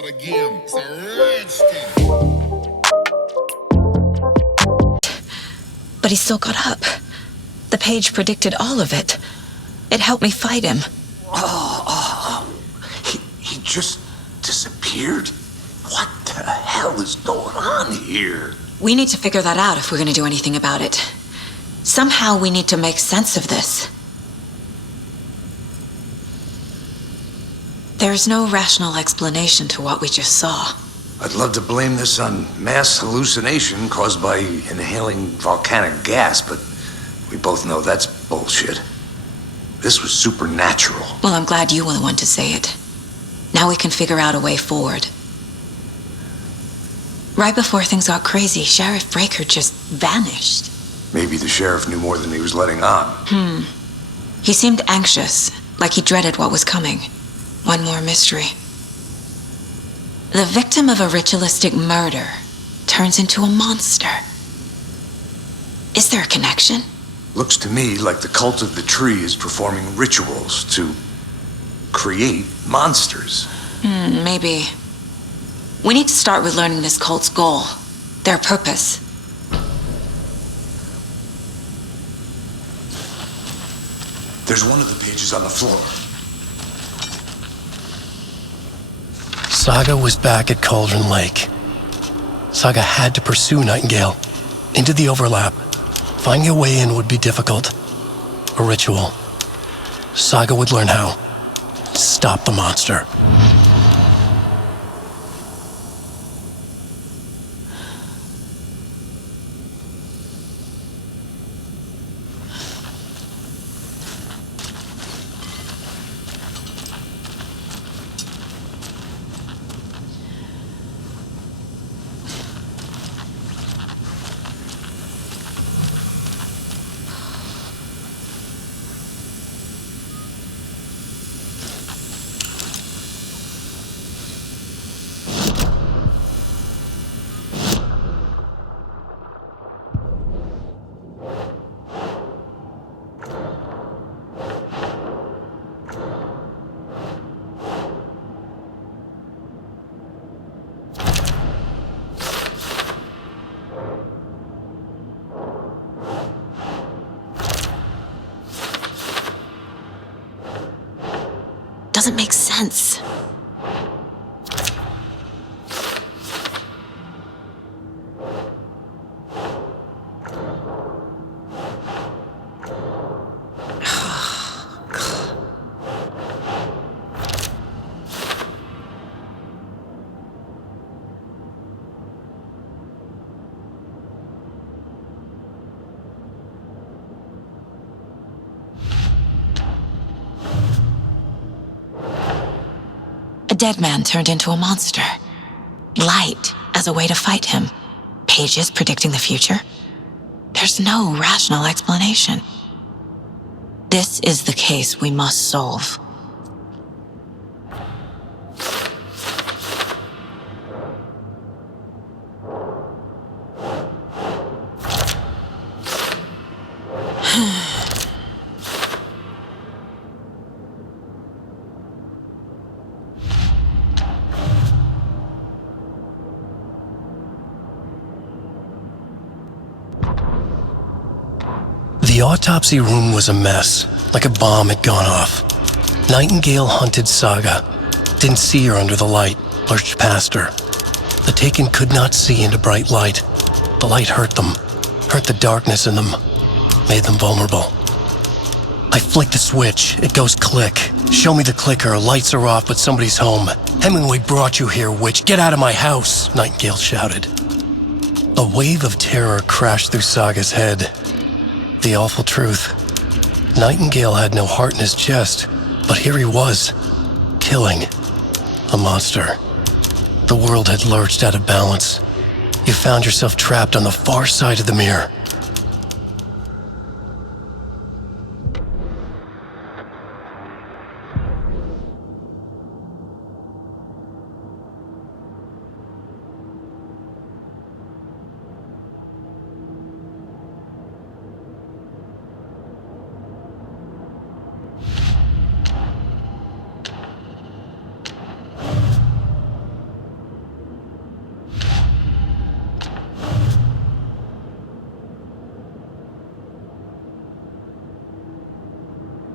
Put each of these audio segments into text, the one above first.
start again. It's a redskin. But he still got up. The page predicted all of it. It helped me fight him. He just disappeared? What the hell is going on here? We need to figure that out if we're going to do anything about it. Somehow we need to make sense of this. There's no rational explanation to what we just saw. I'd love to blame this on mass hallucination caused by inhaling volcanic gas, but we both know that's bullshit. This was supernatural. Well, I'm glad you were the one to say it. Now we can figure out a way forward. Right before things got crazy, Sheriff Breaker just vanished. Maybe the sheriff knew more than he was letting on. He seemed anxious, like he dreaded what was coming. One more mystery. The victim of a ritualistic murder turns into a monster. Is there a connection? Looks to me like the cult of the tree is performing rituals to create monsters. Maybe. We need to start with learning this cult's goal, their purpose. There's one of the pages on the floor. Saga was back at Cauldron Lake. Saga had to pursue Nightingale into the overlap. Finding a way in would be difficult. A ritual. Saga would learn how. Stop the monster. Doesn't make sense. A dead man turned into a monster. Light as a way to fight him. Pages predicting the future. There's no rational explanation. This is the case we must solve. The autopsy room was a mess, like a bomb had gone off. Nightingale hunted Saga. Didn't see her under the light, lurched past her. The Taken could not see into bright light. The light hurt them, hurt the darkness in them, made them vulnerable. I flick the switch, it goes click. Show me the clicker, lights are off but somebody's home. Hemingway brought you here, witch, get out of my house, Nightingale shouted. A wave of terror crashed through Saga's head. The awful truth. Nightingale had no heart in his chest, but here he was, killing a monster. The world had lurched out of balance. You found yourself trapped on the far side of the mirror.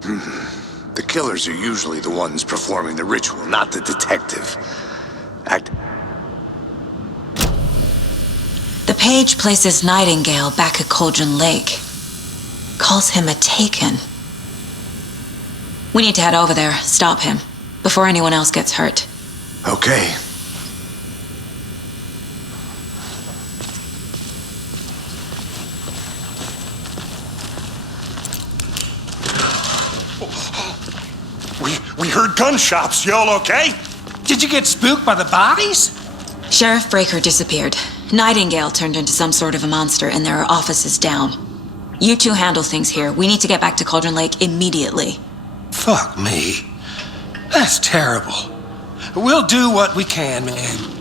The killers are usually the ones performing the ritual, not the detective. The page places Nightingale back at Cauldron Lake. Calls him a Taken. We need to head over there, stop him, before anyone else gets hurt. Okay. We heard gunshots. Y'all okay? Did you get spooked by the bodies? Sheriff Breaker disappeared. Nightingale turned into some sort of a monster, and there are offices down. You two handle things here. We need to get back to Cauldron Lake immediately. Fuck me. That's terrible. We'll do what we can, man.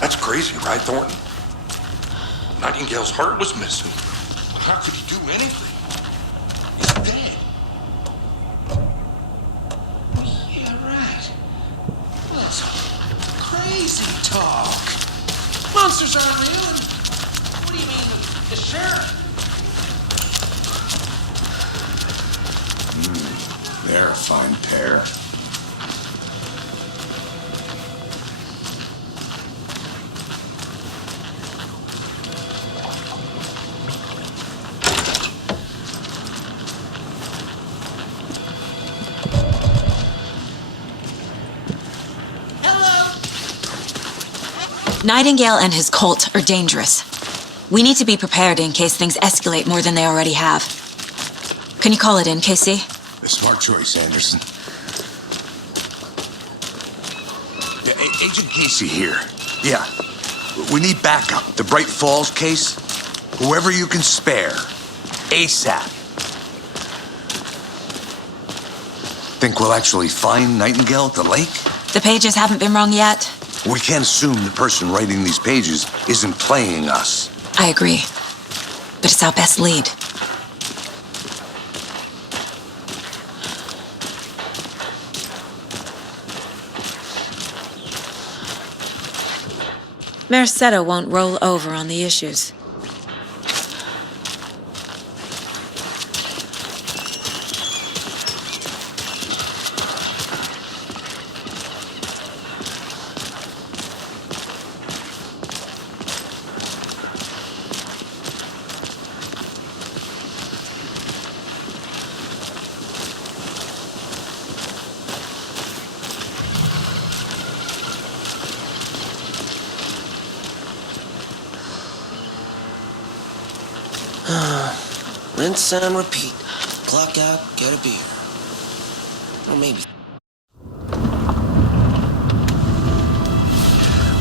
That's crazy, right, Thornton? Nightingale's heart was missing. How could he do anything? He's dead. Yeah, right. That's crazy talk. Monsters aren't real. And what do you mean, the sheriff? They're a fine pair. Nightingale and his cult are dangerous. We need to be prepared in case things escalate more than they already have. Can you call it in, Casey? A smart choice, Anderson. Yeah, Agent Casey here. Yeah. We need backup. The Bright Falls case. Whoever you can spare. ASAP. Think we'll actually find Nightingale at the lake? The pages haven't been wrong yet. We can't assume the person writing these pages isn't playing us. I agree. But it's our best lead. Merced won't roll over on the issues. Rinse and repeat. Clock out, get a beer. Or maybe.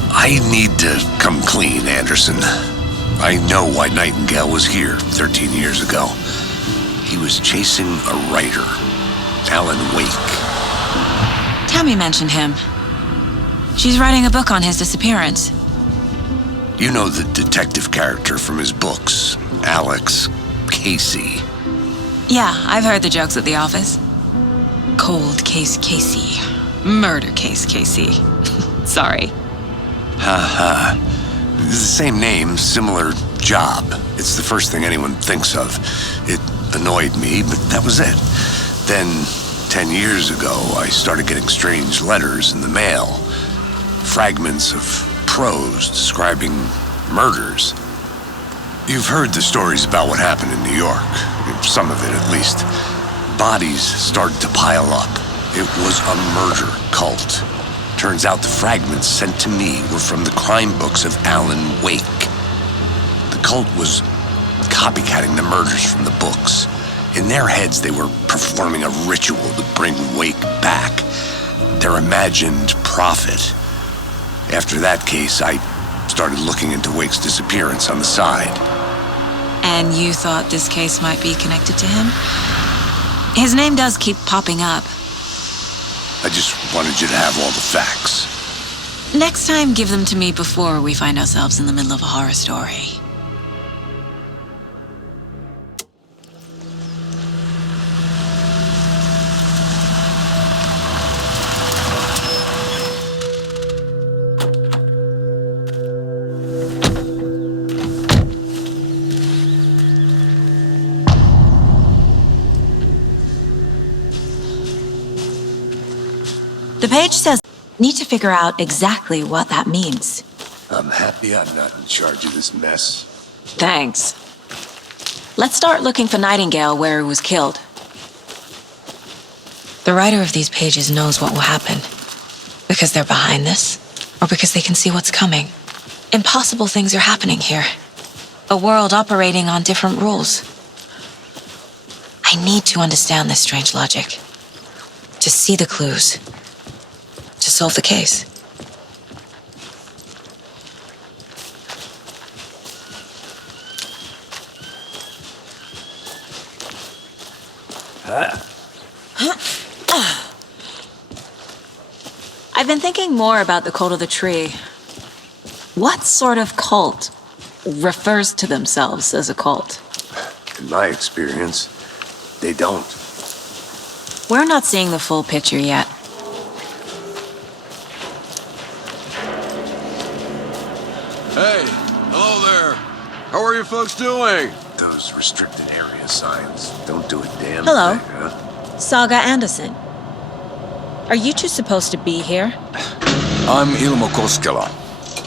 I need to come clean, Anderson. I know why Nightingale was here 13 years ago. He was chasing a writer, Alan Wake. Tammy mentioned him. She's writing a book on his disappearance. You know the detective character from his books, Alex Casey. Yeah, I've heard the jokes at the office. Cold case Casey. Murder case Casey. Sorry. Ha ha. The same name, similar job. It's the first thing anyone thinks of. It annoyed me, but that was it. Then, 10 years ago, I started getting strange letters in the mail. Fragments of prose describing murders. You've heard the stories about what happened in New York. Some of it, at least. Bodies started to pile up. It was a murder cult. Turns out the fragments sent to me were from the crime books of Alan Wake. The cult was copycatting the murders from the books. In their heads, they were performing a ritual to bring Wake back. Their imagined prophet. After that case, I started looking into Wake's disappearance on the side. And you thought this case might be connected to him? His name does keep popping up. I just wanted you to have all the facts. Next time, give them to me before we find ourselves in the middle of a horror story. page says, need to figure out exactly what that means. I'm happy I'm not in charge of this mess. Thanks. Let's start looking for Nightingale where he was killed. The writer of these pages knows what will happen. Because they're behind this, or because they can see what's coming. Impossible things are happening here. A world operating on different rules. I need to understand this strange logic. To see the clues. To solve the case. I've been thinking more about the cult of the tree. What sort of cult refers to themselves as a cult? In my experience, they don't. We're not seeing the full picture yet. Hey, hello there. How are you folks doing? Those restricted area signs don't do a damn Hello. thing, huh? Saga Anderson. Are you two supposed to be here? I'm Ilmo Koskela.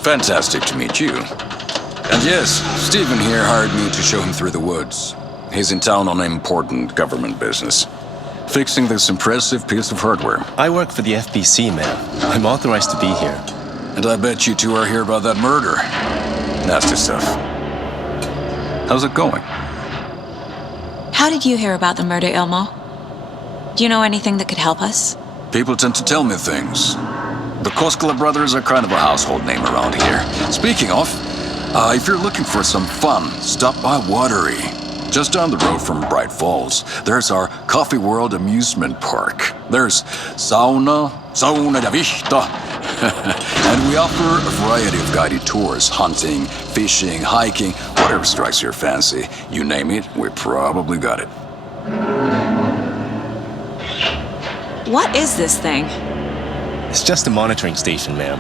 Fantastic to meet you. And yes, Stephen here hired me to show him through the woods. He's in town on important government business. Fixing this impressive piece of hardware. I work for the FBC, man. I'm authorized to be here. And I bet you two are here about that murder. Nasty stuff. How's it going? How did you hear about the murder, Ilmo? Do you know anything that could help us? People tend to tell me things. The Koskela brothers are kind of a household name around here. Speaking of, if you're looking for some fun, stop by Watery. Just down the road from Bright Falls, there's our Coffee World amusement park. There's sauna ja vihta. And we offer a variety of guided tours, hunting, fishing, hiking, whatever strikes your fancy. You name it, we probably got it. What is this thing? It's just a monitoring station, ma'am.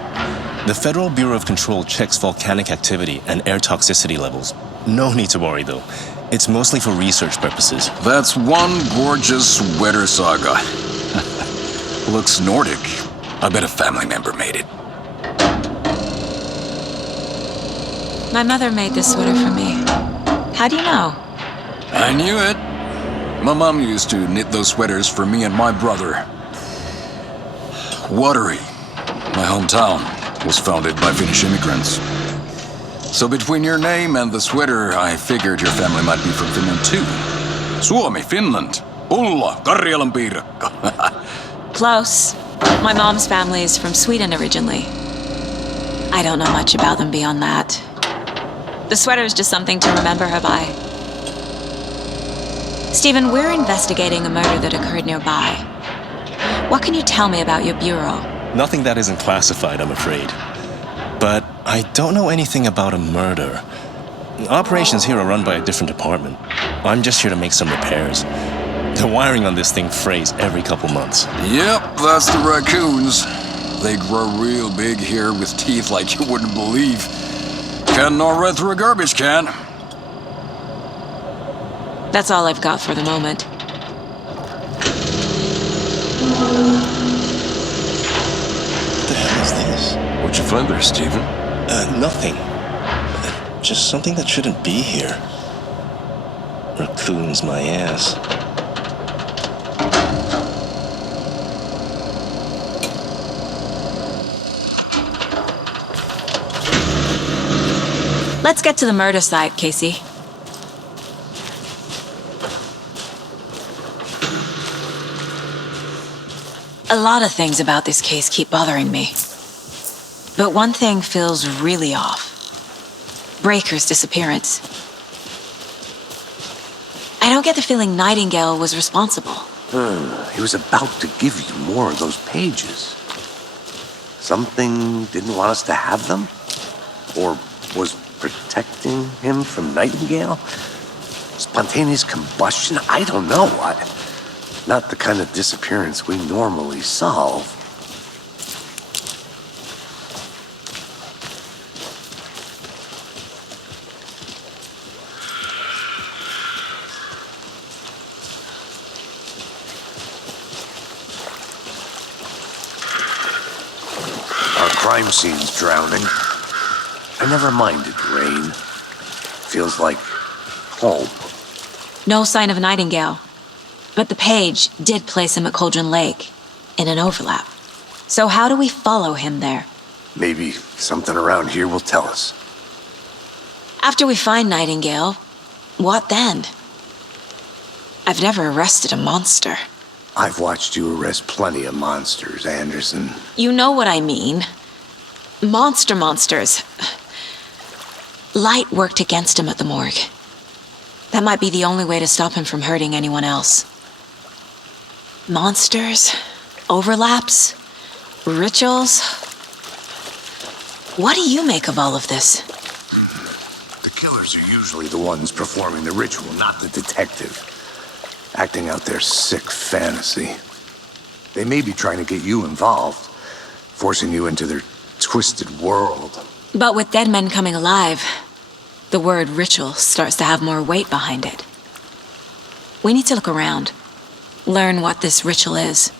The Federal Bureau of Control checks volcanic activity and air toxicity levels. No need to worry, though. It's mostly for research purposes. That's one gorgeous sweater, Saga. Looks Nordic. I bet a family member made it. My mother made this sweater for me. How do you know? I knew it. My mom used to knit those sweaters for me and my brother. Watery, my hometown, was founded by Finnish immigrants. So between your name and the sweater, I figured your family might be from Finland too. Suomi, Finland. Ulla, Karjalan piirakka. Close. My mom's family is from Sweden originally. I don't know much about them beyond that. The sweater is just something to remember her by. Stephen, we're investigating a murder that occurred nearby. What can you tell me about your bureau? Nothing that isn't classified, I'm afraid. But I don't know anything about a murder. Operations here are run by a different department. I'm just here to make some repairs. The wiring on this thing frays every couple months. Yep, that's the raccoons. They grow real big here with teeth like you wouldn't believe. Can't gnaw right through a garbage can. That's all I've got for the moment. What the hell is this? What'd you find there, Stephen? Nothing. Just something that shouldn't be here. Raccoons, my ass. Let's get to the murder site, Casey. A lot of things about this case keep bothering me. But one thing feels really off. Breaker's disappearance. I don't get the feeling Nightingale was responsible. He was about to give you more of those pages. Something didn't want us to have them? Or was protecting him from Nightingale? Spontaneous combustion? I don't know. Not the kind of disappearance we normally solve. crime scene's drowning. I never minded rain. Feels like home. No sign of Nightingale. But the page did place him at Cauldron Lake, in an overlap. So how do we follow him there? Maybe something around here will tell us. After we find Nightingale, what then? I've never arrested a monster. I've watched you arrest plenty of monsters, Anderson. You know what I mean. Monsters. Light worked against him at the morgue. That might be the only way to stop him from hurting anyone else. Monsters, overlaps, rituals. What do you make of all of this? The killers are usually the ones performing the ritual, not the detective. Acting out their sick fantasy. They may be trying to get you involved, forcing you into their twisted world. But with dead men coming alive, the word ritual starts to have more weight behind it. We need to look around, learn what this ritual is.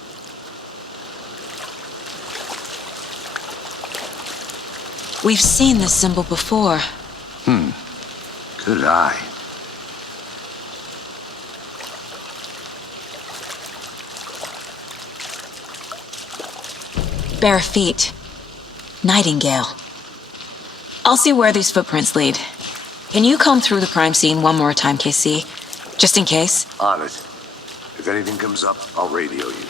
We've seen this symbol before. Good eye. Bare feet. Nightingale. I'll see where these footprints lead. Can you comb through the crime scene one more time, KC? Just in case? On it. If anything comes up, I'll radio you.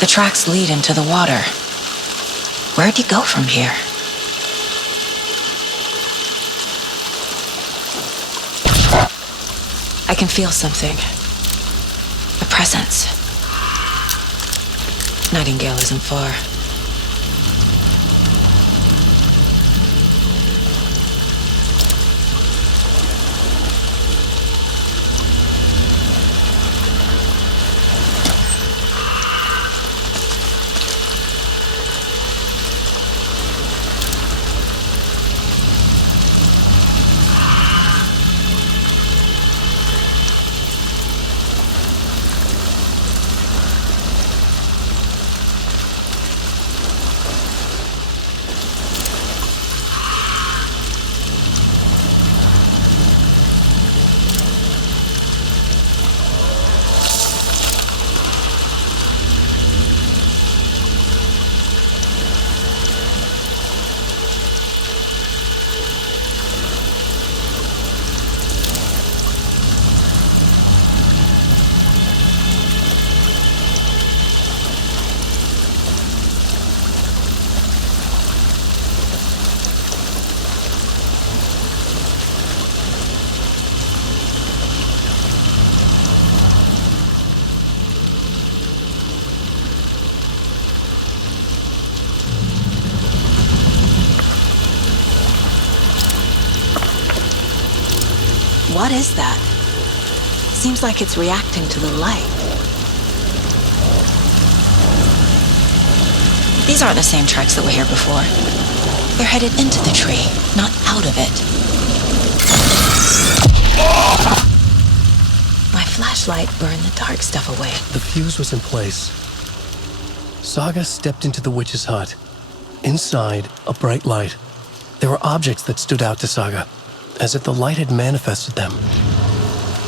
The tracks lead into the water. Where'd he go from here? I can feel something. A presence. Nightingale isn't far. What is that? Seems like it's reacting to the light. These aren't the same tracks that were here before. They're headed into the tree, not out of it. My flashlight burned the dark stuff away. The fuse was in place. Saga stepped into the witch's hut. Inside, a bright light. There were objects that stood out to Saga, as if the light had manifested them.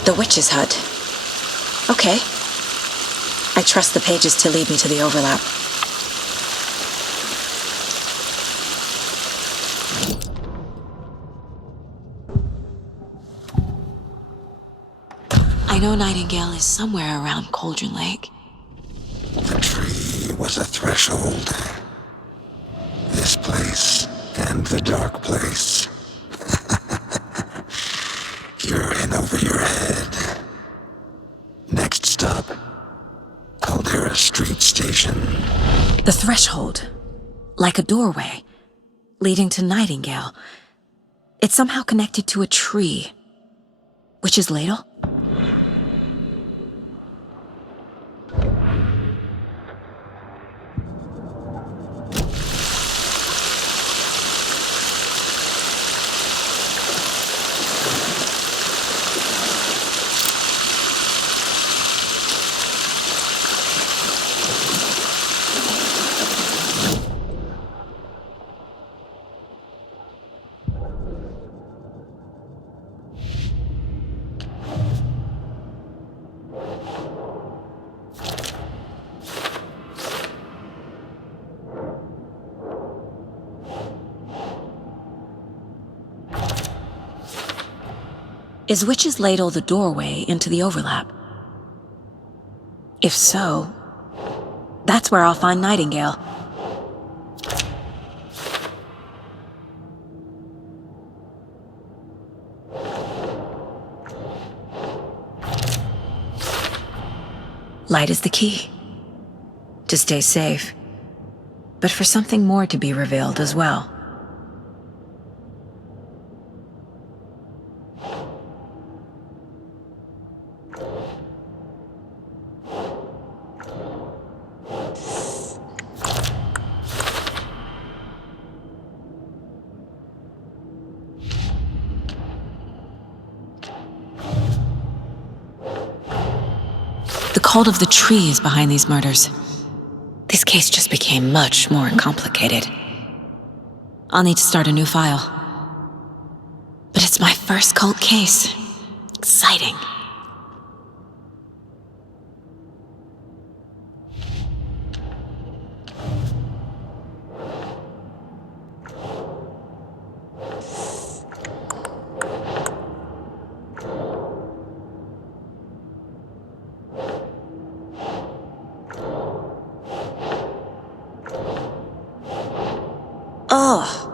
The witch's hut. Okay. I trust the pages to lead me to the overlap. I know Nightingale is somewhere around Cauldron Lake. The tree was a threshold. This place and the dark place. You're in over your head. Next stop, Caldera Street Station. The threshold, like a doorway, leading to Nightingale. It's somehow connected to a tree. Witch's ladle? Is Witch's ladle the doorway into the overlap? If so, that's where I'll find Nightingale. Light is the key. To stay safe, but for something more to be revealed as well. The cult of the tree is behind these murders. This case just became much more complicated. I'll need to start a new file. But it's my first cult case. Exciting. Ugh.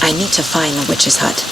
I need to find the witch's hut.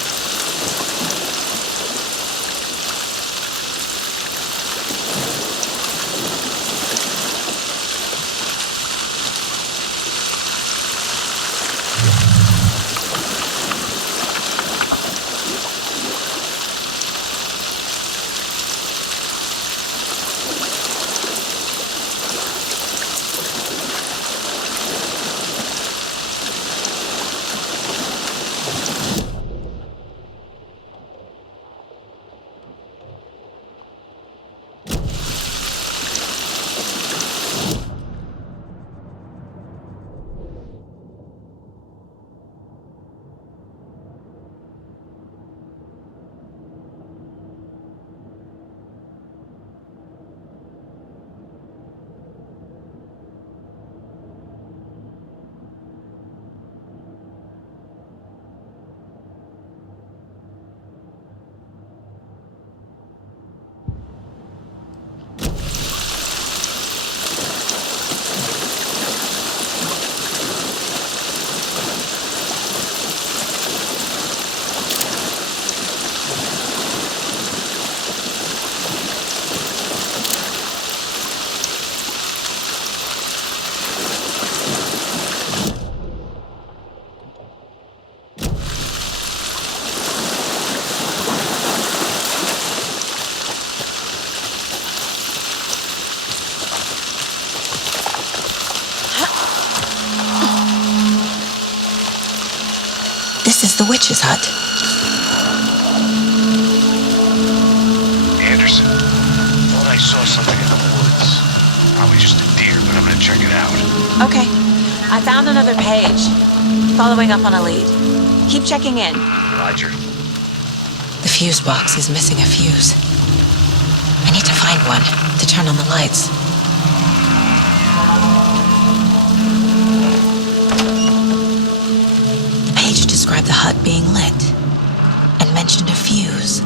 This is the witch's hut. Anderson, thought I saw in the woods. Probably just a deer, but I'm gonna check it out. Okay. I found another page. Following up on a lead. Keep checking in. Roger. The fuse box is missing a fuse. I need to find one to turn on the lights. The page described the hut being lit and mentioned a fuse.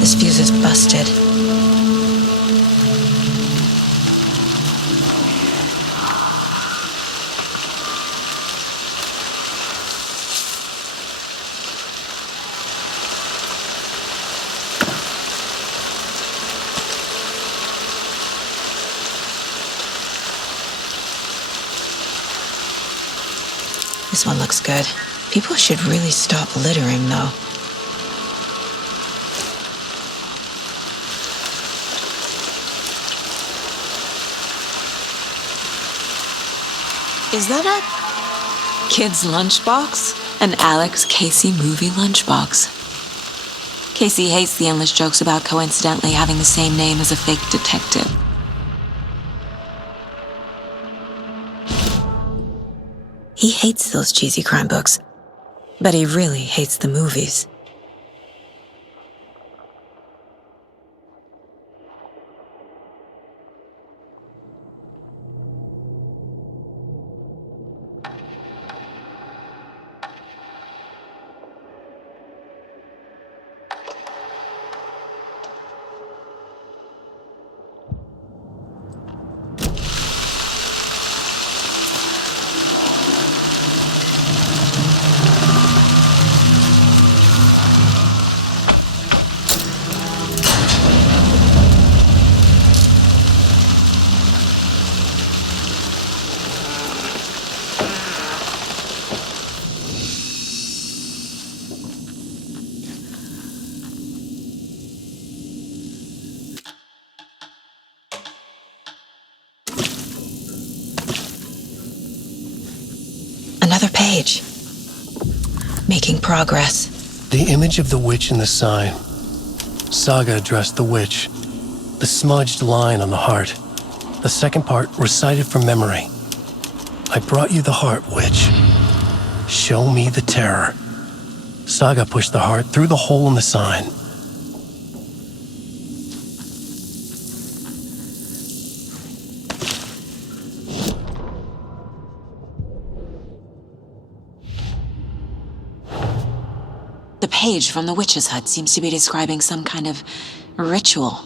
This fuse is busted. This one looks good. People should really stop littering, though. Is that a kid's lunchbox? An Alex Casey movie lunchbox. Casey hates the endless jokes about coincidentally having the same name as a fake detective. He hates those cheesy crime books, but he really hates the movies. Another page. Making progress. The image of the witch in the sign. Saga addressed the witch. The smudged line on the heart. The second part recited from memory. I brought you the heart, witch. Show me the terror. Saga pushed the heart through the hole in the sign. The page from the witch's hut seems to be describing some kind of ritual.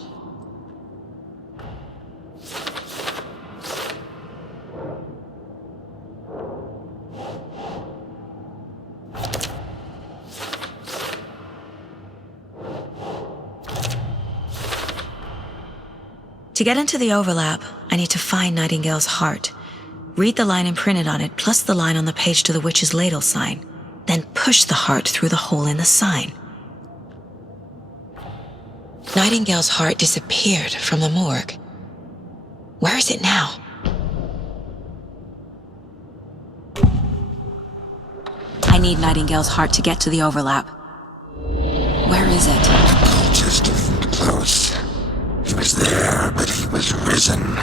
To get into the overlap, I need to find Nightingale's heart. Read the line imprinted on it, plus the line on the page to the witch's ladle sign. Then push the heart through the hole in the sign. Nightingale's heart disappeared from the morgue. Where is it now? I need Nightingale's heart to get to the overlap. Where is it? Just close. He was there, but he was risen.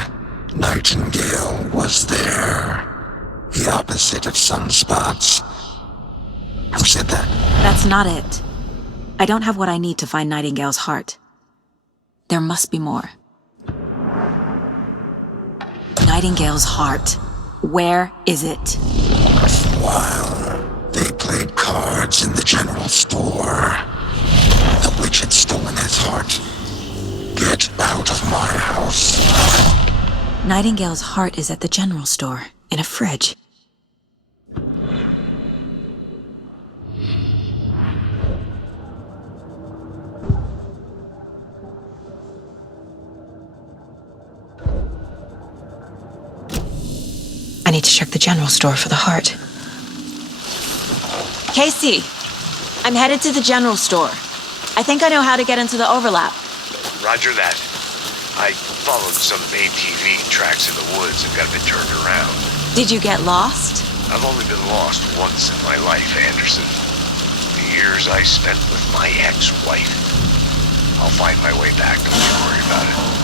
Nightingale was there. The opposite of sunspots. Who said that? That's not it. I don't have what I need to find Nightingale's heart. There must be more. Nightingale's heart. Where is it? While they play played cards in the general store. The witch had stolen his heart. Get out of my house. Nightingale's heart is at the general store, in a fridge. I need to check the general store for the heart. Casey, I'm headed to the general store. I think I know how to get into the overlap. Roger that. I followed some ATV tracks in the woods and got a bit turned around. Did you get lost? I've only been lost once in my life, Anderson. The years I spent with my ex-wife. I'll find my way back, don't you worry about it.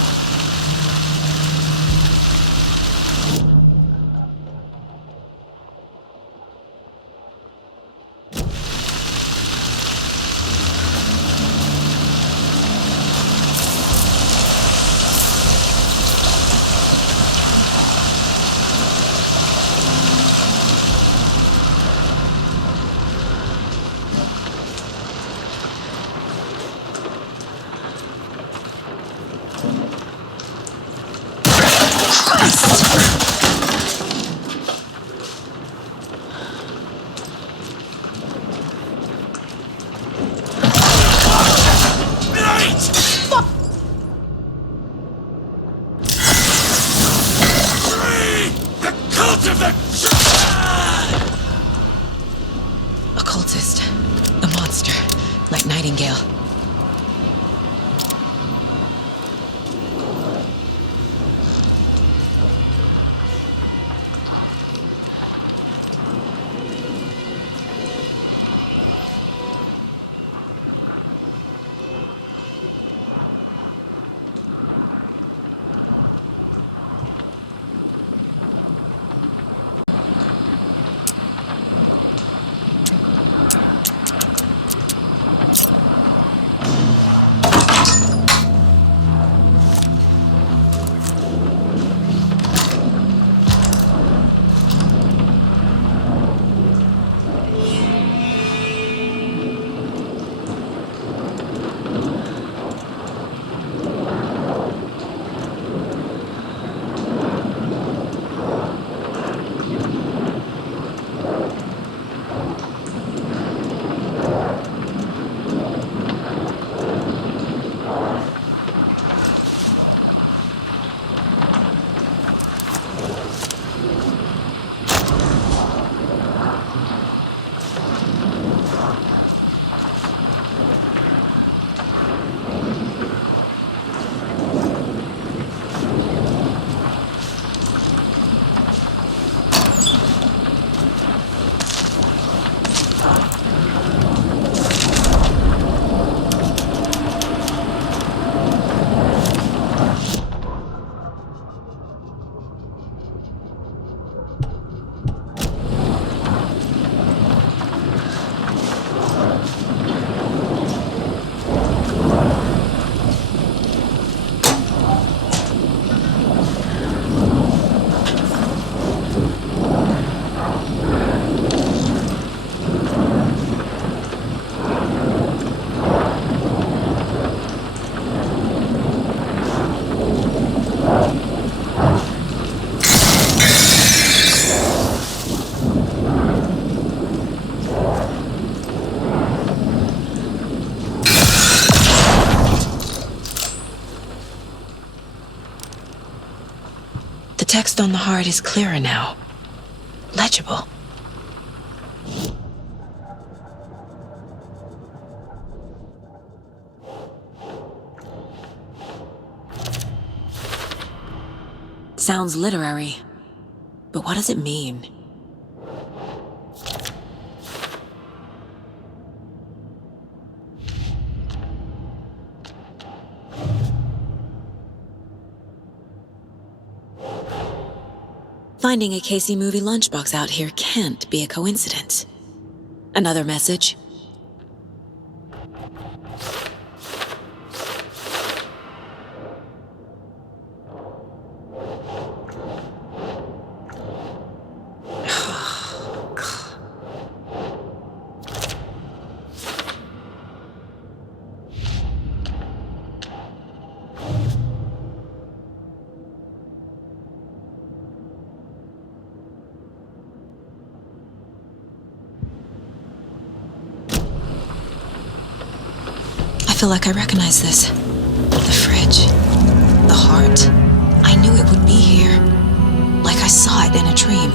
Occultist. A monster. Like Nightingale. The text on the heart is clearer now. Legible. Sounds literary, but what does it mean? Finding a Casey movie lunchbox out here can't be a coincidence. Another message? feel like I recognize this. The fridge. The heart. I knew it would be here. Like I saw it in a dream.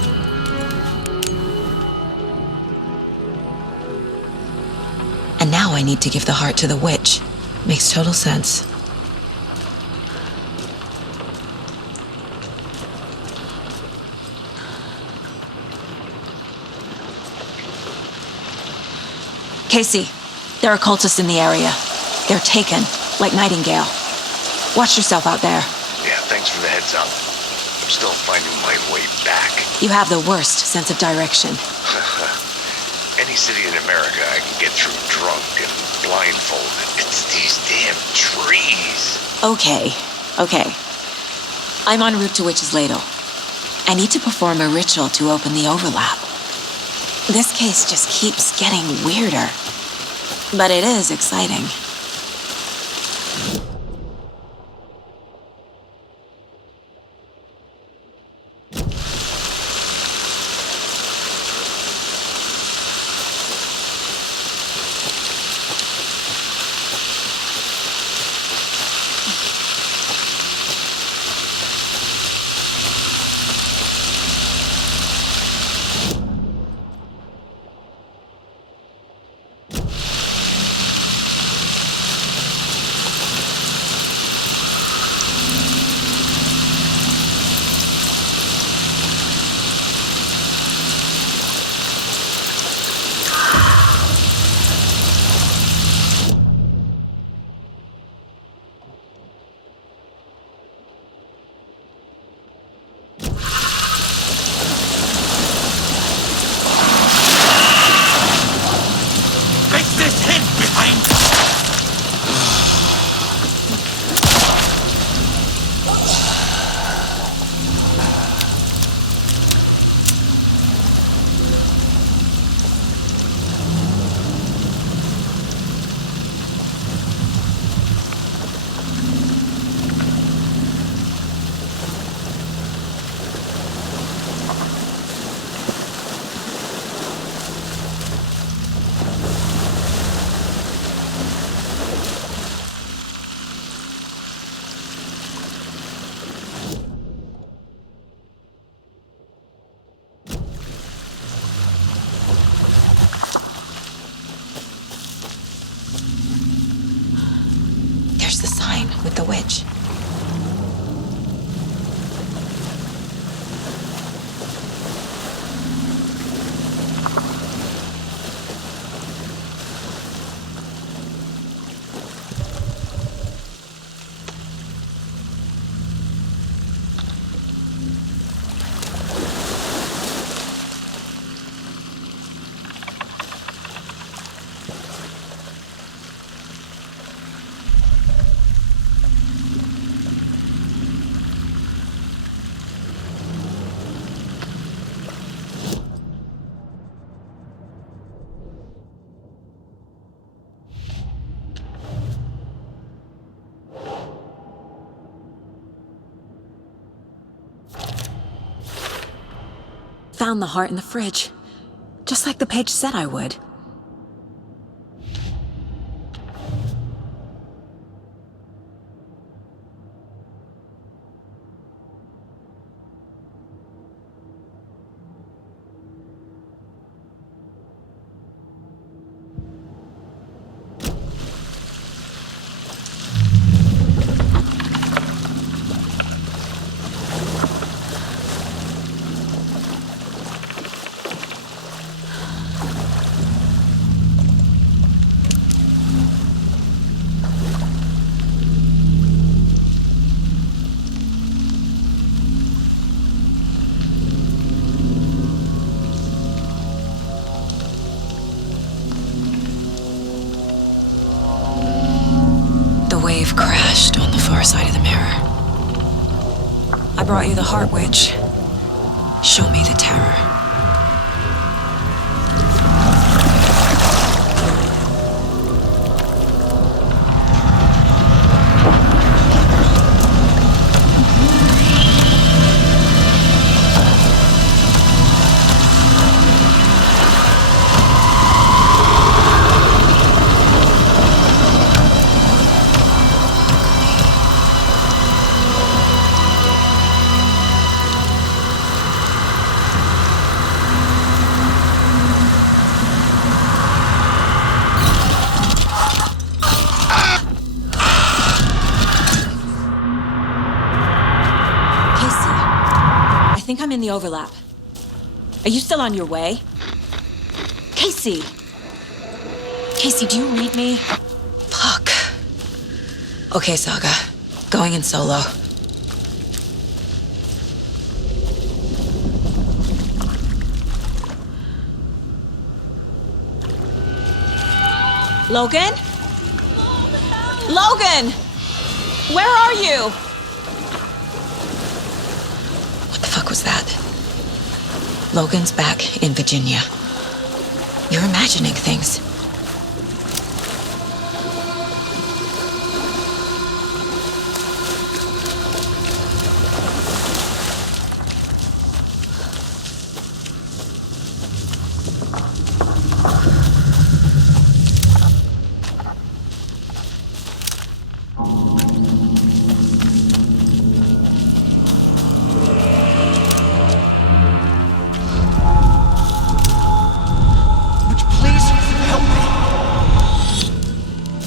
And now I need to give the heart to the witch. Makes total sense. Casey, there are cultists in the area. They're taken, like Nightingale. Watch yourself out there. Yeah, thanks for the heads up. I'm still finding my way back. You have the worst sense of direction. Any city in America I can get through drunk and blindfolded. It's these damn trees. Okay. I'm en route to Witch's Ladle. I need to perform a ritual to open the overlap. This case just keeps getting weirder. But it is exciting. With the witch. Found the heart in the fridge. Just like the page said I would. Wave crashed on the far side of the mirror. I brought you the Heart Witch. Show me the terror. the overlap. Are you still on your way? Casey! Casey, do you read me? Fuck. Okay, Saga. Going in solo. Logan? Logan! Where are you? What the fuck was that? Logan's back in Virginia. You're imagining things.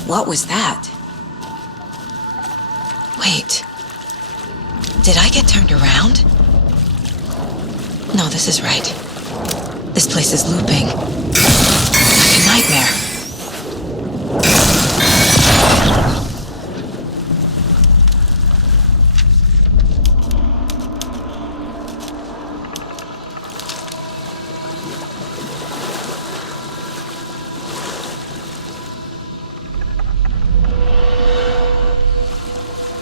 What was that? Wait. Did I get turned around? No, this is right. This place is looping. Like a nightmare.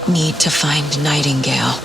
Need to find Nightingale.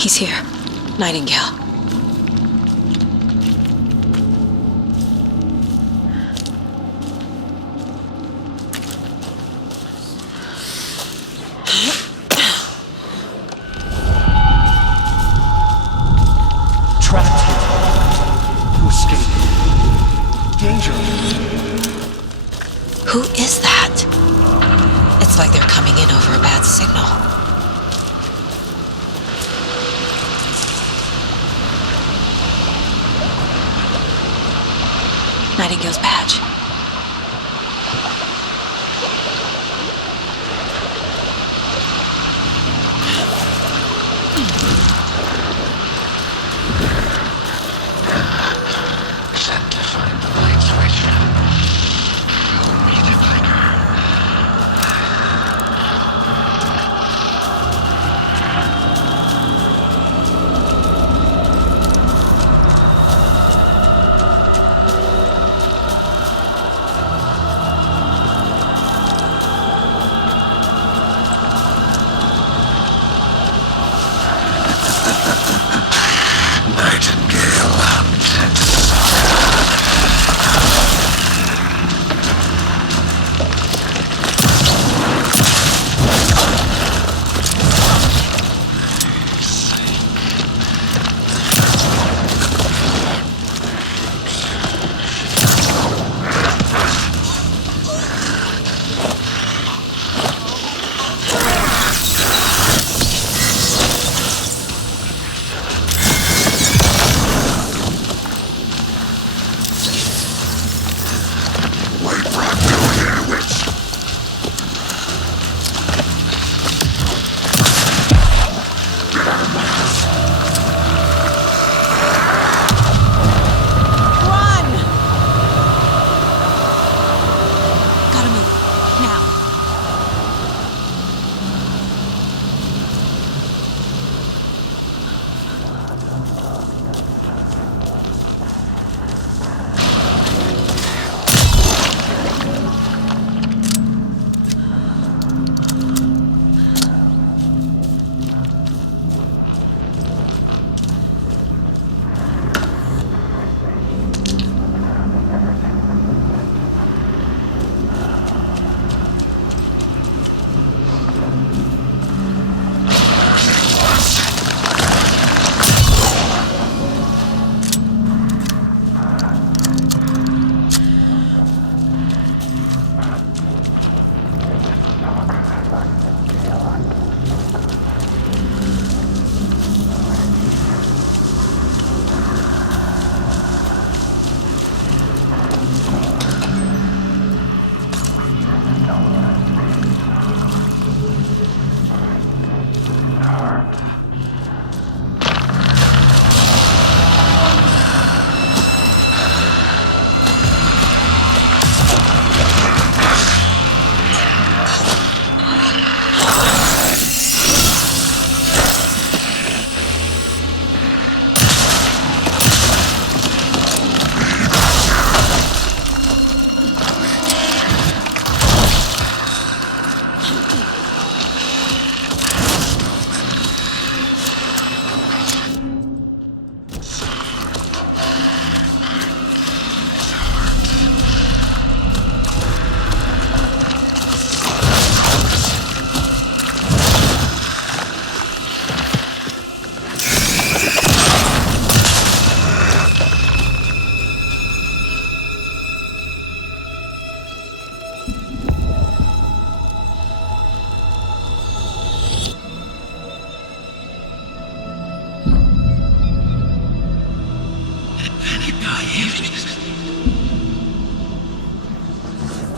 He's here. Nightingale. Trapped here. To escape. Danger. Who is that? It's like they're coming in over a bad signal. Nightingale's badge. Set to find the light switch. Show me the clicker.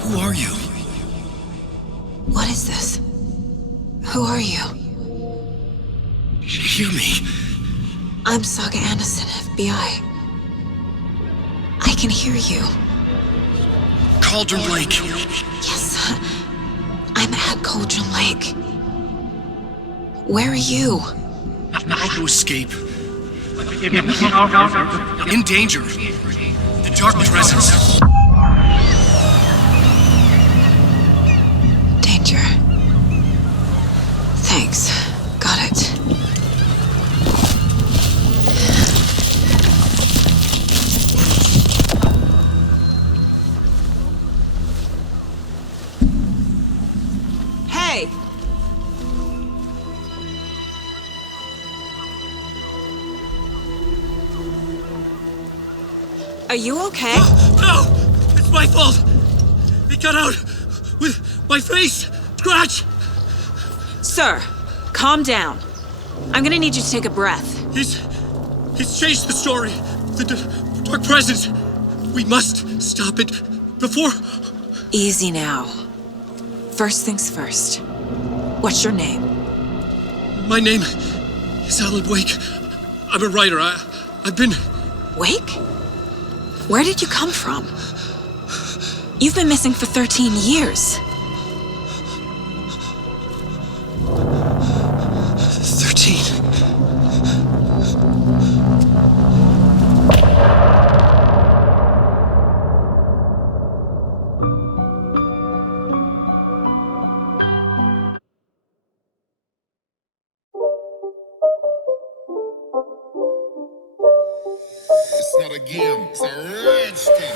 Who are you? What is this? Who are you? Hear me. I'm Saga Anderson, FBI. I can hear you. Cauldron Lake. Yes, I'm at Cauldron Lake. Where are you? How to escape. In danger. The dark presence. Danger. Thanks. Got it. Hey! Are you okay? No! It's my fault! It got out with my face! Scratch! Sir, calm down. I'm gonna need you to take a breath. He's changed the story. The dark presence. We must stop it before... Easy now. First things first. What's your name? My name is Alan Wake. I'm a writer. I've been... Wake? Where did you come from? You've been missing for 13 years. 13. It's not a game, it's a rich thing.